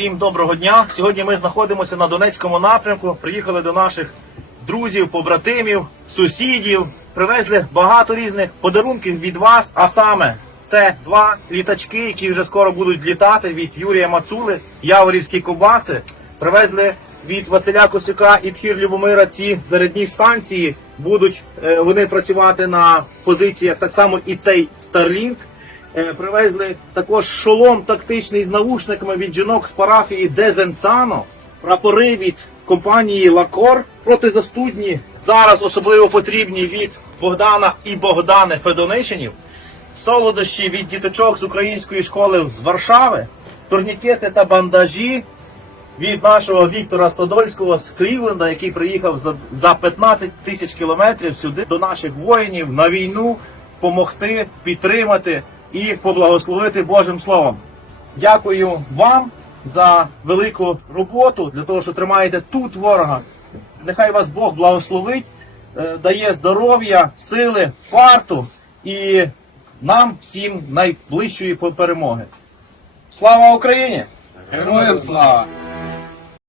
Всім доброго дня. Сьогодні ми знаходимося на Донецькому напрямку. Приїхали до наших друзів, побратимів, сусідів. Привезли багато різних подарунків від вас. А саме це два літачки, які вже скоро будуть літати від Юрія Мацули, Яворівські ковбаси. Привезли від Василя Косюка і Тхір Любомира ці зарядні станції. Будуть е, вони працювати на позиціях так само і цей Starlink. Е, Привезли також шолом тактичний з наушниками від жінок з парафії Дезенцано, прапори від компанії Лакор. Протизастудні. Зараз особливо потрібні від Богдана і Богдани Федонишинів, солодощі від діточок з української школи з Варшави, турнікети та бандажі від нашого Віктора Стодольського з Клівленда, який приїхав за, за 15 тисяч кілометрів сюди до наших воїнів на війну, помогти, підтримати і поблагословити Божим Словом. Дякую вам за велику роботу, для того, що тримаєте тут ворога. Нехай вас Бог благословить, е, дає здоров'я, сили, фарту і нам всім найближчої перемоги. Слава Україні! Героям слава!